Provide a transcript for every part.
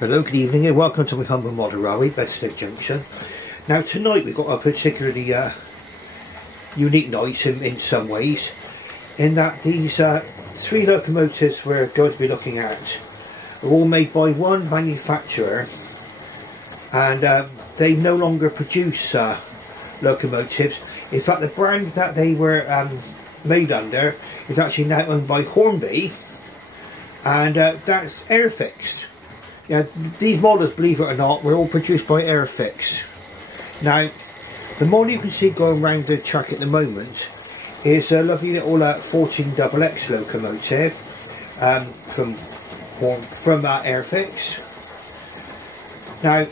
Hello, good evening and welcome to my humble model railway, Bedstead Junction. Now tonight we've got a particularly unique night in some ways, in that these three locomotives we're going to be looking at are all made by one manufacturer, and they no longer produce locomotives. In fact, the brand that they were made under is actually now owned by Hornby, and that's Airfix. Yeah, these models, believe it or not, were all produced by Airfix. Now, the model you can see going around the track at the moment is a lovely little 14XX locomotive from Airfix. Now,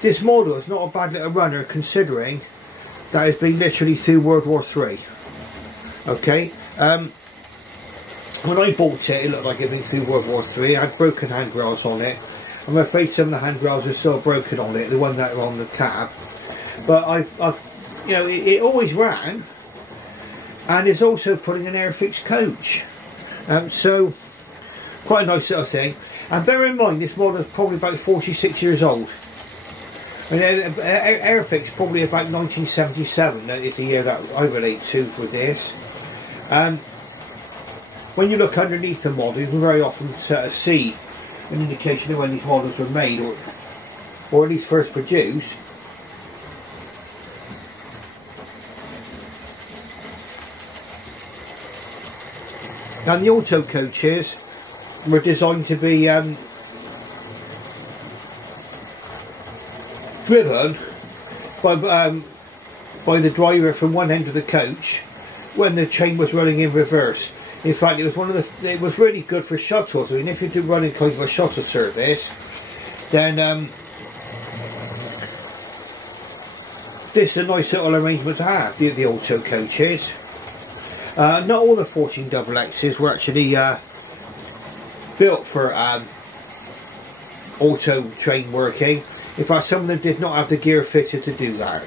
this model is not a bad little runner, considering that it's been literally through World War III. Okay. When I bought it, it looked like it had been through World War III. It had broken handrails on it. I'm afraid some of the handrails are still broken on it, the one that are on the cab. But you know, it always ran, and it's also putting an Airfix coach. So quite a nice little thing. And bear in mind, this model is probably about 46 years old. I mean, Airfix probably about 1977 is the year that I relate to for this. When you look underneath the model, you can very often see an indication of when these models were made, or at least first produced. Now, the auto coaches were designed to be driven by the driver from one end of the coach when the train was running in reverse. In fact, it was really good for shuttles. I mean, if you do running kind of a shuttle service, then this is a nice little arrangement to have, the auto coaches. Not all the 14XXs were actually built for auto train working. In fact, some of them did not have the gear fitted to do that.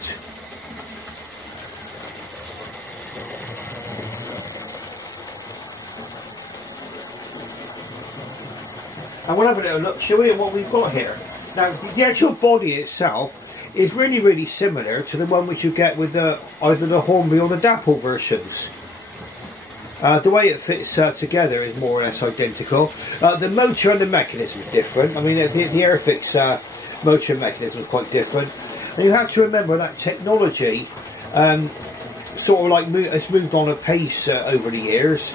And we'll have a little look, shall we, at what we've got here. Now, the actual body itself is really similar to the one which you get with either the Hornby or the Dapple versions. The way it fits together is more or less identical. The motor and the mechanism is different. I mean, the Airfix motor and mechanism is quite different. And you have to remember that technology sort of like it's moved on a pace over the years.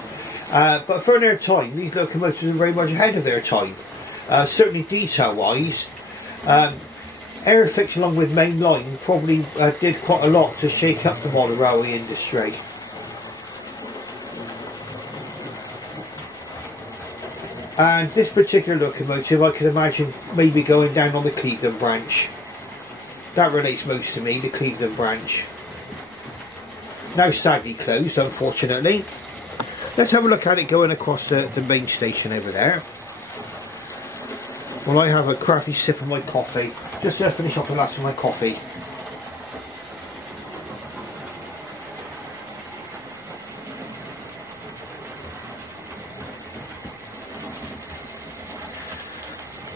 But for their time, these locomotives are very much ahead of their time. Certainly detail-wise, Airfix along with Mainline probably did quite a lot to shake up the modern railway industry. And this particular locomotive, I can imagine maybe going down on the Cleveland branch. That relates most to me, the Cleveland branch. Now sadly closed, unfortunately. Let's have a look at it going across the main station over there. While I have a crafty sip of my coffee, just to finish off the last of my coffee.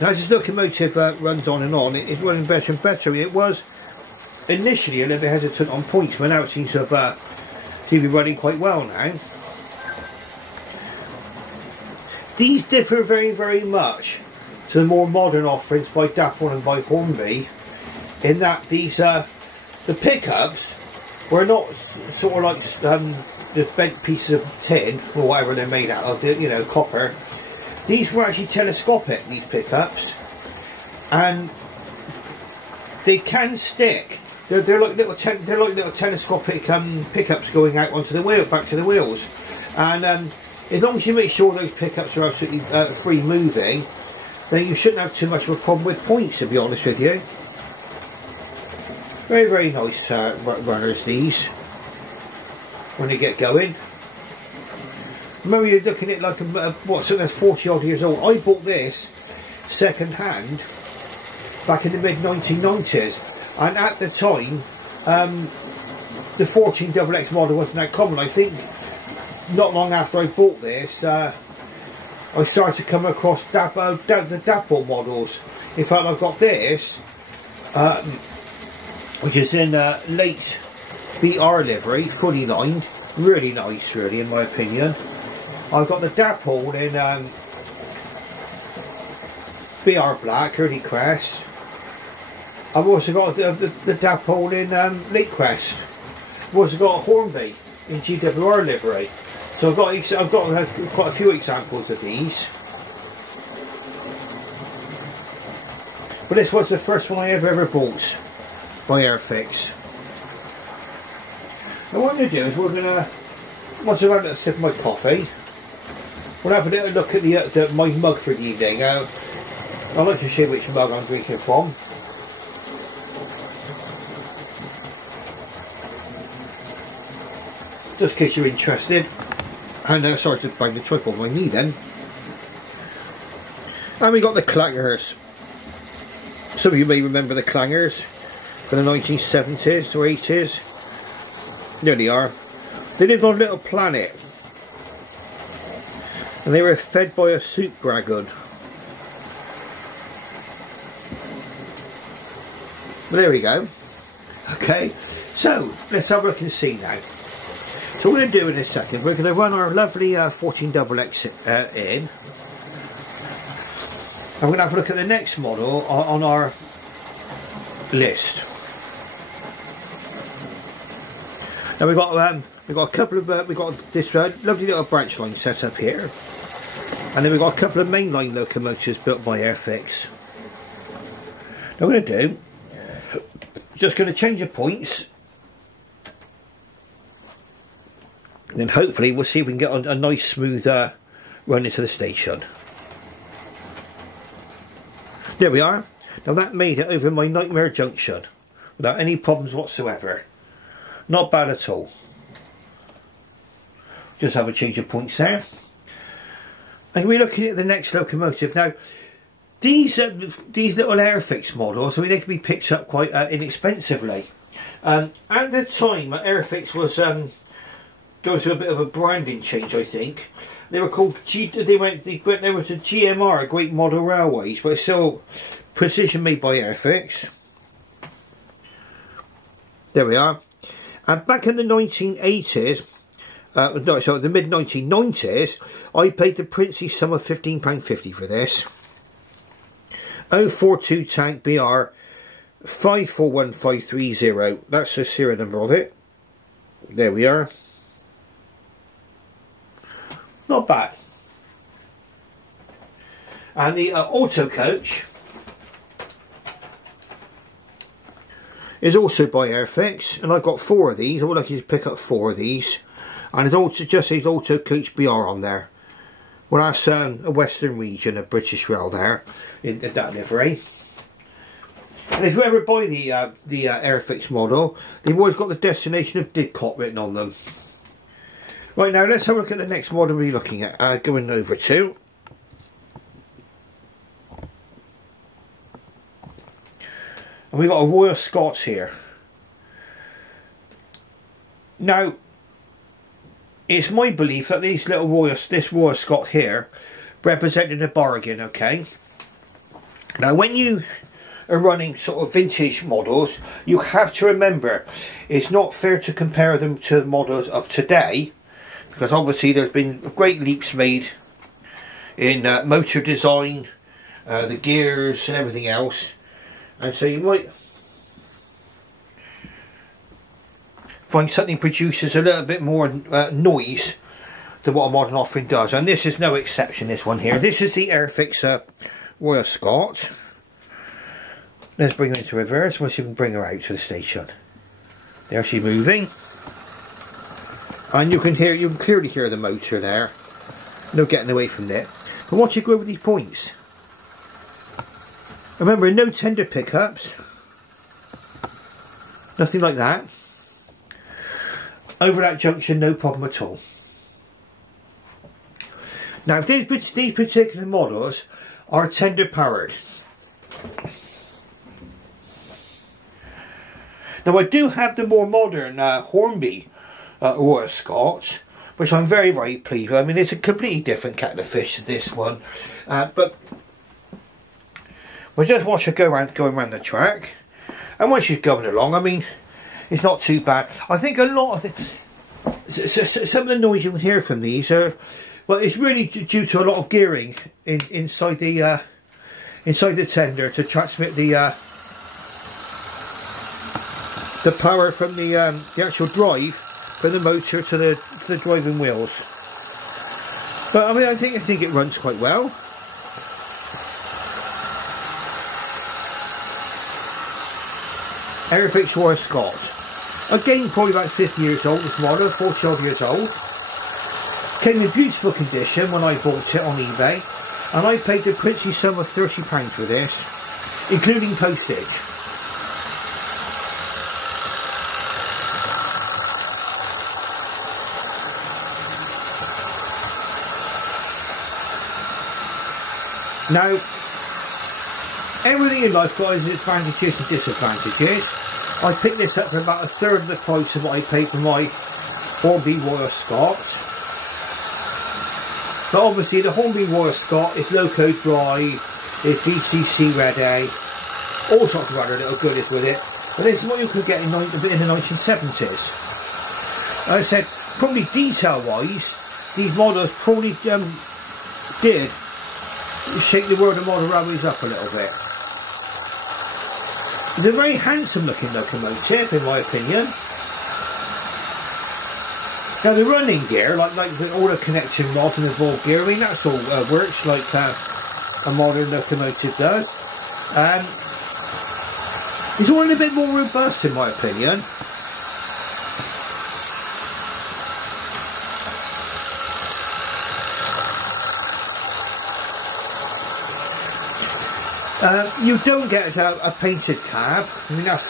Now, as this locomotive runs on and on, it's running better and better. It was initially a little bit hesitant on points, but now it seems to be running quite well now. These differ very much to the more modern offerings by Dapple and by Hornby, in that these the pickups were not sort of like just bent pieces of tin or whatever they're made out of, you know, copper. These were actually telescopic, these pickups, and they can stick. They're like little telescopic pickups going out onto the wheel, back to the wheels, and as long as you make sure those pickups are absolutely free moving, then you shouldn't have too much of a problem with points, to be honest with you. Very nice runners, these, when they get going. Remember, you're looking at like something that's 40 odd years old. I bought this second hand back in the mid 1990s, and at the time the 14XX model wasn't that common. I think not long after I bought this, I started to come across the Dapple models. In fact, I've got this, which is in late BR livery, fully lined. Really nice, really, in my opinion. I've got the Dapple in BR Black, early crest. I've also got the Dapple in late crest. I've also got a Hornby in GWR livery. So I've got quite a few examples of these. But this was the first one I ever bought by Airfix. Now what I'm going to do is we're going to, once I've had a sip of my coffee, we'll have a little look at my mug for the evening. I'd like to show which mug I'm drinking from. Just in case you're interested. And sorry to bang the tripod on my knee then. And we got the clangers. Some of you may remember the clangers from the 1970s or 80s. There they are. They lived on a little planet. And they were fed by a soup dragon. Well, there we go. Okay, so let's have a look and see now. So what we're going to do in a second, we're going to run our lovely 14 double X in. I'm going to have a look at the next model on our list. Now we've got a couple of we've got this lovely little branch line set up here, and then we've got a couple of mainline locomotives built by Airfix. Now what I'm going to do, just going to change the points, and then hopefully we'll see if we can get a nice smooth run into the station. There we are. Now that made it over my Nightmare Junction without any problems whatsoever. Not bad at all. Just have a change of points there. And we're looking at the next locomotive. Now these little Airfix models, I mean, they can be picked up quite inexpensively. At the time, Airfix was going through a bit of a branding change, I think. They were called they went to GMR, Great Model Railways, but it's still precision made by Airfix. There we are. And back in the 1980s, no, sorry, the mid 1990s, I paid the princely sum of £15.50 for this. 042 tank BR 541530. That's the serial number of it. There we are. Not bad. And the auto coach is also by Airfix, and I've got 4 of these. I would like you to pick up 4 of these, and it also just says Auto Coach BR on there. Well, that's a Western region of British Rail there in that livery. And if you ever buy the Airfix model, they've always got the destination of Didcot written on them. Right, now let's have a look at the next model we're looking at, going over to. And we've got a Royal Scot here. Now, it's my belief that this Royal Scot here represented a bargain, okay? Now, when you are running sort of vintage models, you have to remember it's not fair to compare them to models of today, because obviously there's been great leaps made in motor design, the gears and everything else, and so you might find something produces a little bit more noise than what a modern offering does, and this is no exception, this one here. This is the Airfix Royal Scot. Let's bring her into reverse. Let's see if we can bring her out to the station. There she's moving. And you can clearly hear the motor there. No getting away from it. But once you go over these points, remember, no tender pickups. Nothing like that. Over that junction, no problem at all. Now, these particular models are tender powered. Now, I do have the more modern Hornby Royal Scot, which I'm very, very pleased with. I mean, it's a completely different kettle of fish to this one, but we'll just watch her going around the track, and when she's going along, I mean, it's not too bad. I think a lot of some of the noise you can hear from these are, well, it's really due to a lot of gearing inside the tender to transmit the power from the actual drive from the motor to the driving wheels. But I mean, I think it runs quite well. Airfix Royal Scot. Again, probably about 50 years old, this model, 40 years old. Came in beautiful condition when I bought it on eBay, and I paid the princely sum of £30 for this, including postage. Now, everything in life got its advantages and disadvantages. I picked this up for about a third of the price of what I paid for my Hornby Royal Scot. But obviously the Hornby Royal Scot is loco drive, it's DCC ready, all sorts of other little goodies with it. But this is what you could get in the 1970s. Like I said, probably detail wise, these models probably did shake the world of model railways up a little bit. It's a very handsome looking locomotive, in my opinion. Now the running gear, like all the connection rods and the ball gear, I mean that's all works like a modern locomotive does. It's all a little bit more robust, in my opinion. You don't get a painted cab. I mean, that's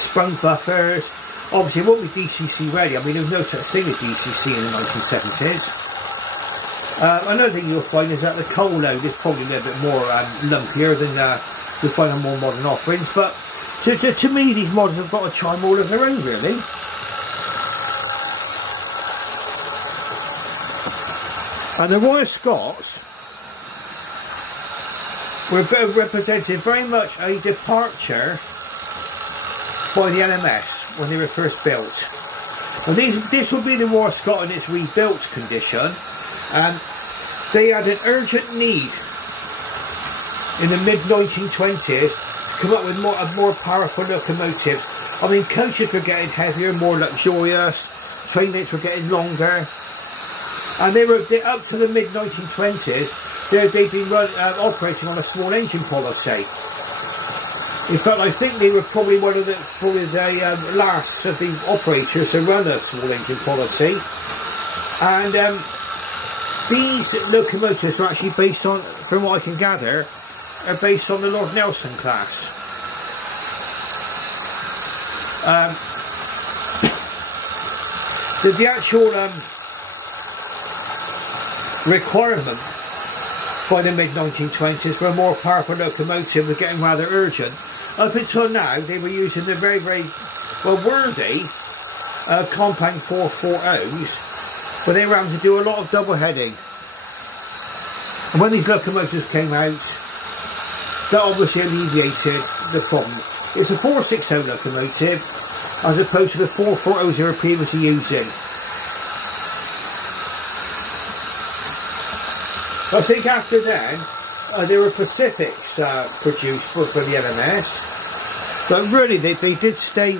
sprung buffers. Obviously, it won't be DCC ready. I mean, there was no such thing as DCC in the 1970s. Another thing you'll find is that the coal load is probably a little bit more lumpier than you'll find on more modern offerings. But to me, these models have got a charm all of their own, really. And the Royal Scots were represented very much a departure by the LMS when they were first built. And this will be the Royal Scot in its rebuilt condition. They had an urgent need in the mid-1920s to come up with more powerful locomotives. I mean, coaches were getting heavier, more luxurious, train lengths were getting longer, and they were up to the mid-1920s. They've been operating on a small engine policy. In fact, I think they were probably one of the last of the operators to run a small engine policy. And these locomotives are actually based on, from what I can gather, are based on the Lord Nelson class. The actual requirement by the mid-1920s for a more powerful locomotive was getting rather urgent. Up until now, they were using the very, very worthy compound 440s, but they were having to do a lot of double heading. And when these locomotives came out, that obviously alleviated the problem. It's a 460 locomotive as opposed to the 440s they were previously using. I think after then, there were Pacifics produced for the LMS, but really they did stay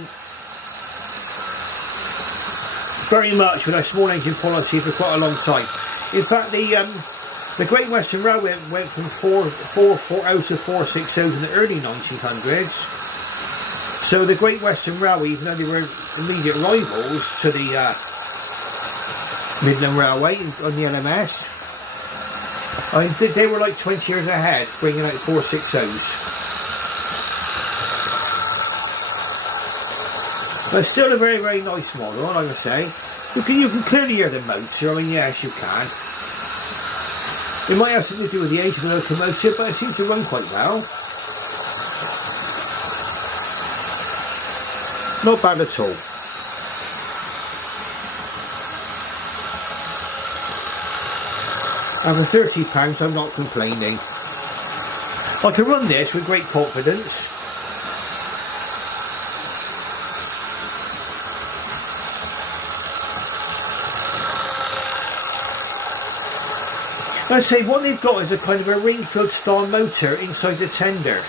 very much with a small engine policy for quite a long time. In fact, the Great Western Railway went from 440 to 460s in the early 1900s. So the Great Western Railway, even though they were immediate rivals to the Midland Railway on the LMS, I think they were like 20 years ahead, bringing out 460s. But still a very, very nice model, like I say. You can clearly hear the motor. I mean, yes, you can. It might have something to do with the age of the locomotive, but it seems to run quite well. Not bad at all. And for £30 I'm not complaining. I can run this with great confidence. I say what they've got is a kind of a ring plug style motor inside the tender.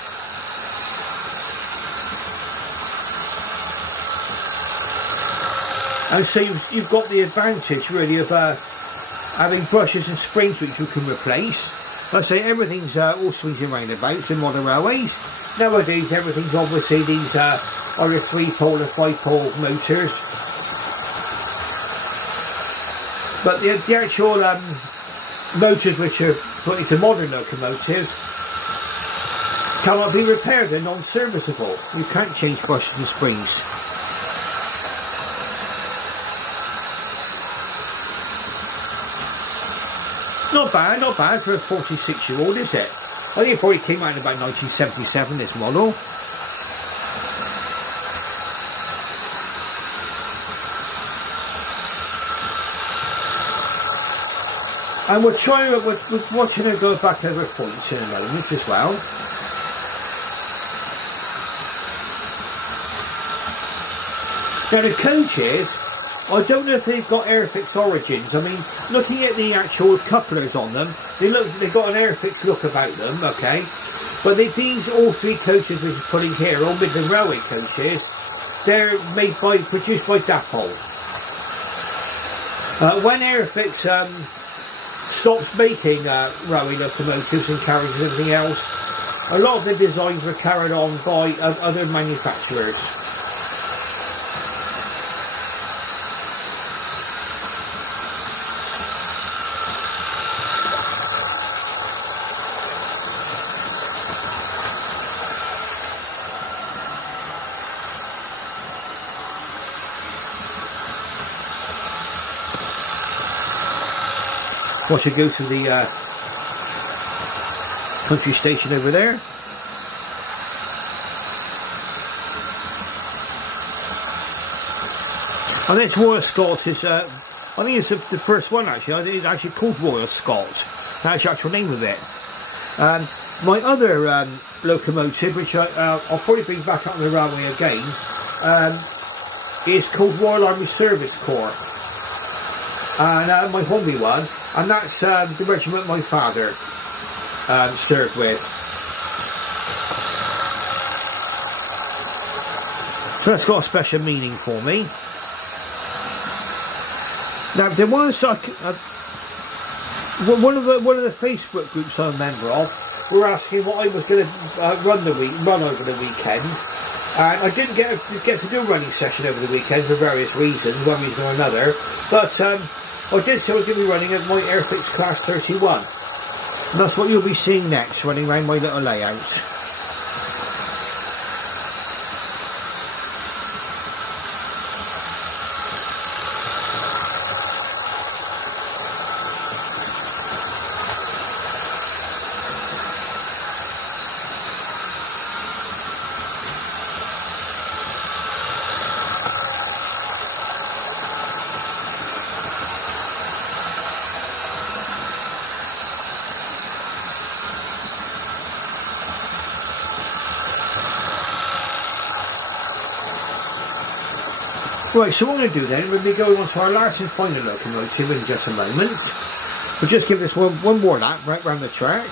And so you've got the advantage really of having brushes and springs which you can replace. Like I say, everything's all swings and roundabouts in modern railways. Nowadays everything's obviously these either 3-pole or 5-pole motors. But the actual motors which are put into modern locomotives cannot be repaired, they're non-serviceable. You can't change brushes and springs. Not bad for a 46-year-old, is it? I think it probably came out in about 1977, this model. And we're watching her go back over points in a moment as well. Now the coaches, I don't know if they've got Airfix origins. I mean, looking at the actual couplers on them, they've got an Airfix look about them, okay? But these all three coaches we're putting here, all Midland Railway coaches, they're produced by Dapol. When Airfix stopped making railway locomotives and carriages and everything else, a lot of the designs were carried on by other manufacturers. Watch it go through the country station over there. I think it's Royal Scot is, I think it's the first one actually. I think it's actually called Royal Scot. That's the actual name of it. My other locomotive, which I'll probably bring back up on the railway again, is called Royal Army Service Corps. And my homey one, and that's the regiment my father served with. So that's got a special meaning for me. Now there was one of the Facebook groups I'm a member of were asking what I was going to run over the weekend, and I didn't get to do a running session over the weekend for various reasons, one reason or another. But I did say I was going to be running at my Airfix Class 31. And that's what you'll be seeing next, running around my little layout. Right, so what we're going to do then, we'll be going on to our last and final locomotive in just a moment. We'll just give this one more lap right round the track.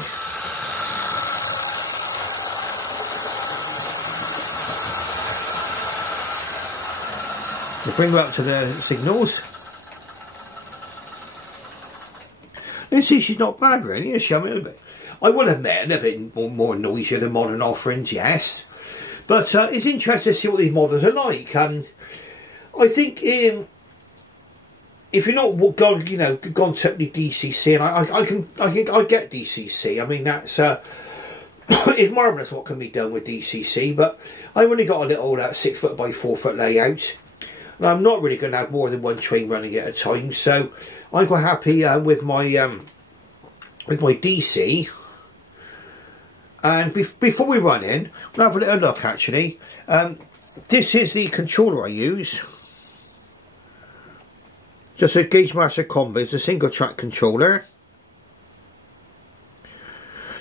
We'll bring her up to the signals. Let's see, she's not bad really, is she? I mean, I will admit a bit more noisier than modern offerings, yes. But it's interesting to see what these models are like. I think if you're not gone totally DCC, and I get DCC. I mean that's it's marvellous what can be done with DCC. But I've only got a little 6 foot by 4 foot layout, and I'm not really going to have more than one train running at a time. So I'm quite happy with my DC. And before we run in, we'll have a little look actually. This is the controller I use. Just a Gauge Master Combo, it's a single track controller.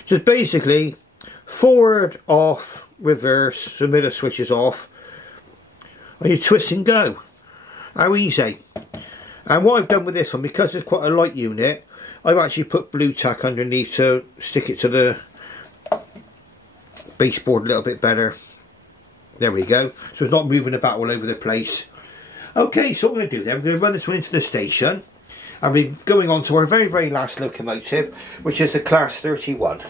Just basically forward, off, reverse, the middle switch is off, and you twist and go. How easy. And what I've done with this one, because it's quite a light unit, I've actually put blue tack underneath to stick it to the baseboard a little bit better. There we go. So it's not moving about all over the place. Okay, so what we're going to do then, we're going to run this one into the station. And we're going on to our very, very last locomotive, which is the Class 31.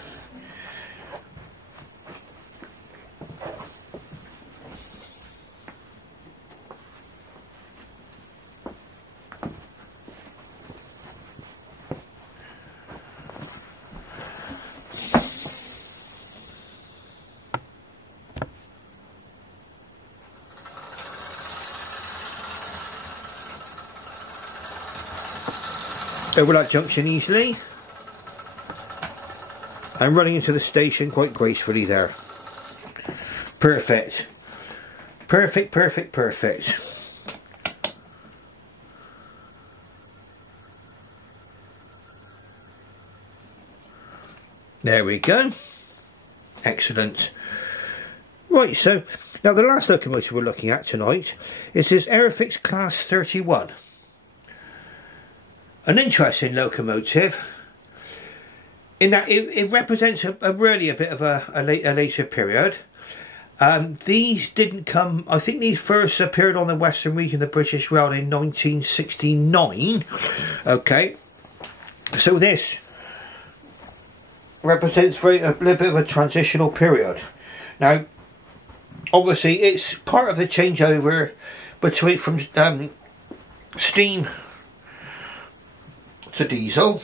Over that junction easily, and running into the station quite gracefully there. Perfect. Perfect, perfect, perfect. There we go. Excellent. Right, so now the last locomotive we're looking at tonight is this Airfix Class 31. An interesting locomotive in that it represents really a bit of a later period. These didn't come, I think these first appeared on the Western Region of the British Rail in 1969. Okay, so this represents a little bit of a transitional period. Now, obviously, it's part of the changeover from steam to diesel,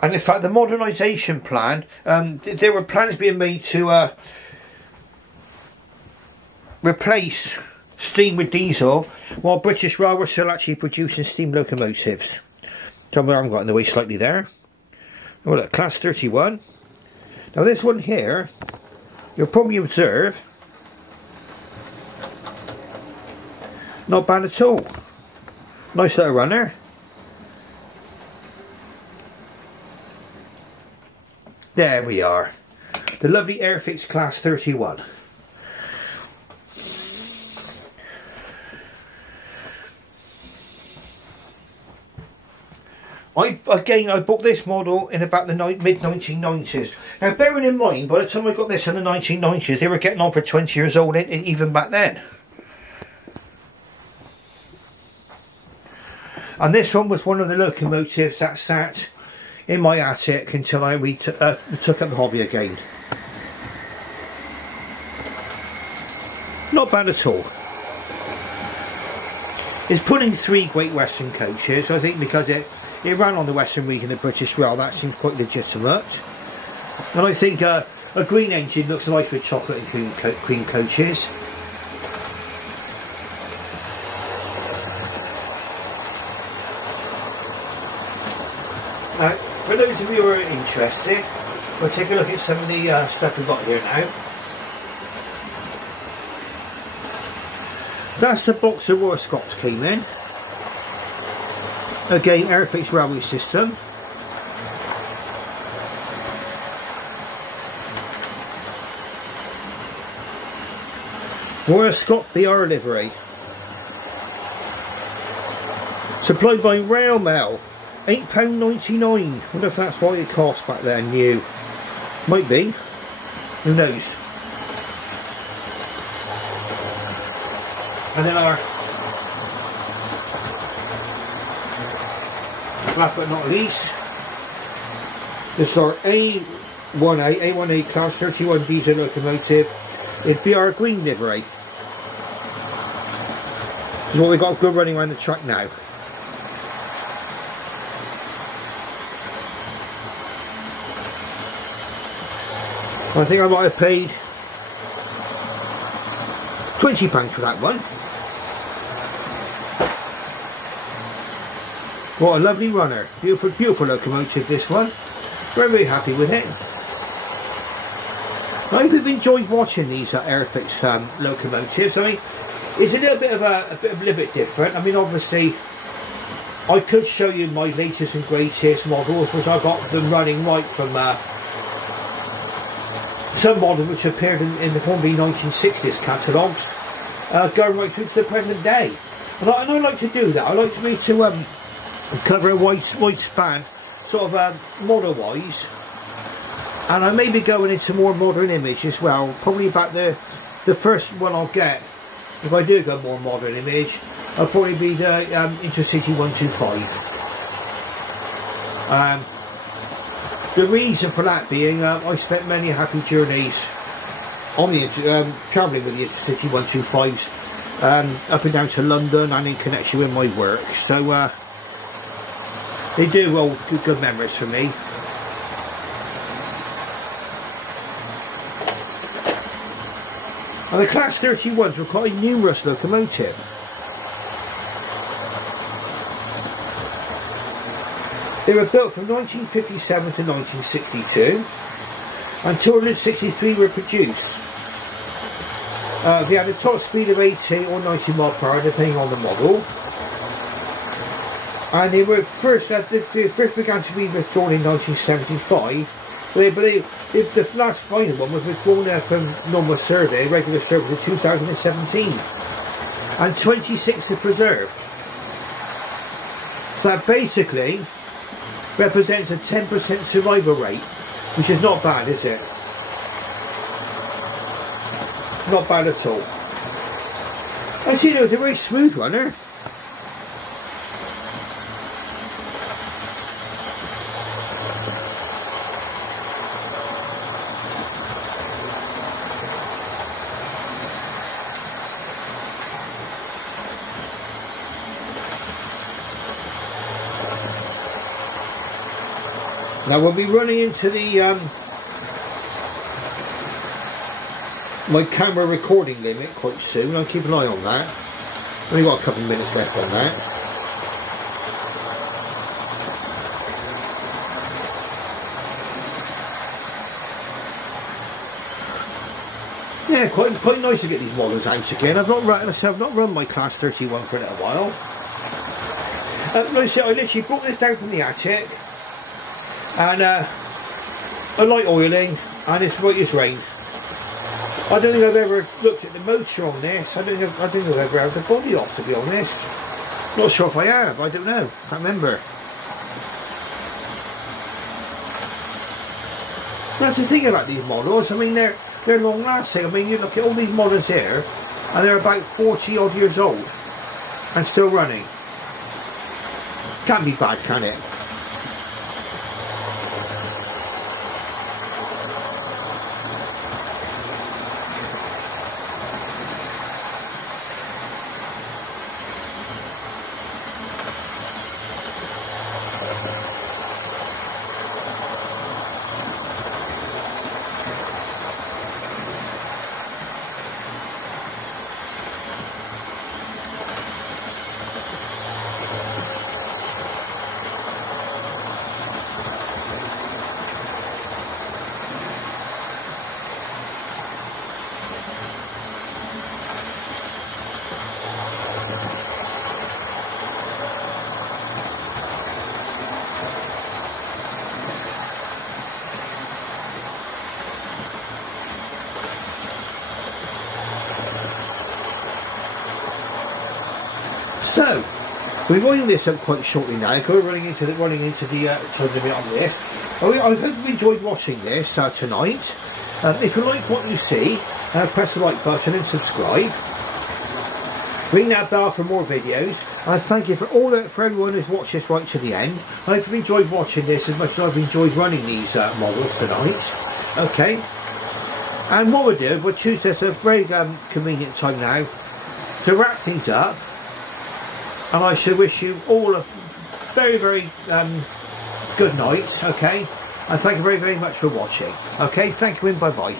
and in fact the modernisation plan, there were plans being made to replace steam with diesel while British Rail were still actually producing steam locomotives. So I haven't got in the way slightly there. Oh look, Class 31. Now this one here, you'll probably observe, not bad at all. Nice little runner. There we are. The lovely Airfix Class 31. I bought this model in about the mid-1990s. Now bearing in mind, by the time I got this in the 1990s, they were getting on for 20 years old even back then. And this one was one of the locomotives that sat in my attic until we took up the hobby again. Not bad at all. It's putting 3 Great Western coaches. I think because it ran on the Western Region of the British Rail, that seems quite legitimate. And I think a green engine looks nice with chocolate and cream coaches. Now, for those of you who are interested, we'll take a look at some of the stuff we've got here now. That's the box of Royal Scots came in. Again, Airfix railway system. Royal Scot BR livery. Supplied by Rail Mail. £8.99. Wonder if that's what it cost back then, new. Might be. Who knows? And then our last but not least, this is our A1A Class 31 diesel locomotive in BR green livery. This is what we've got good running around the track now. I think I might have paid £20 for that one. What a lovely runner. Beautiful, beautiful locomotive, this one. Very, very happy with it. I hope you've enjoyed watching these Airfix locomotives. I mean, it's a little bit of a little bit different. I mean, obviously, I could show you my latest and greatest models, which I got them running right from some models which appeared in the probably 1960s catalogues, going right through to the present day. And I like to do that. I like to cover a wide span, sort of model-wise, and I may be going into more modern image as well. Probably about the first one I'll get, if I do go more modern image, I'll probably be the Intercity 125. The reason for that being, I spent many happy journeys on the travelling with the Intercity 125s, up and down to London and in connection with my work. So they do hold good memories for me. And the Class 31s were quite a numerous locomotive. They were built from 1957 to 1962, and 263 were produced. They had a top speed of 80 or 90 miles per hour, depending on the model. And they were first began to be withdrawn in 1975. But the last final one was withdrawn from normal survey, regular service in 2017, and 26 are preserved. That basically represents a 10% survival rate, which is not bad, is it? Not bad at all. Actually, no, it's a very smooth runner. Now we'll be running into the my camera recording limit quite soon. I'll keep an eye on that. Only got a couple of minutes left on that. Yeah, quite nice to get these models out again. I've not run my Class 31 for a little while. Like I said, I literally brought this down from the attic. And a light oiling, and it's white as rain. I don't think I've ever looked at the motor on this. I don't think I've ever had the body off, to be honest. Not sure if I have. I don't know. Can't remember. That's the thing about these models. I mean, they're long lasting. I mean, you look at all these models here, and they're about 40 odd years old and still running. Can't be bad, can it? So, we're winding this up quite shortly now, because we're running into the time limit on this. I hope you enjoyed watching this tonight. If you like what you see, press the like button and subscribe. Ring that bell for more videos. I thank you for everyone who's watched this right to the end. I hope you've enjoyed watching this as much as I've enjoyed running these models tonight. Okay. And what we'll do, we'll choose this a very convenient time now to wrap things up. And I shall wish you all a very, very good night, okay? And thank you very, very much for watching. Okay, thank you and bye-bye.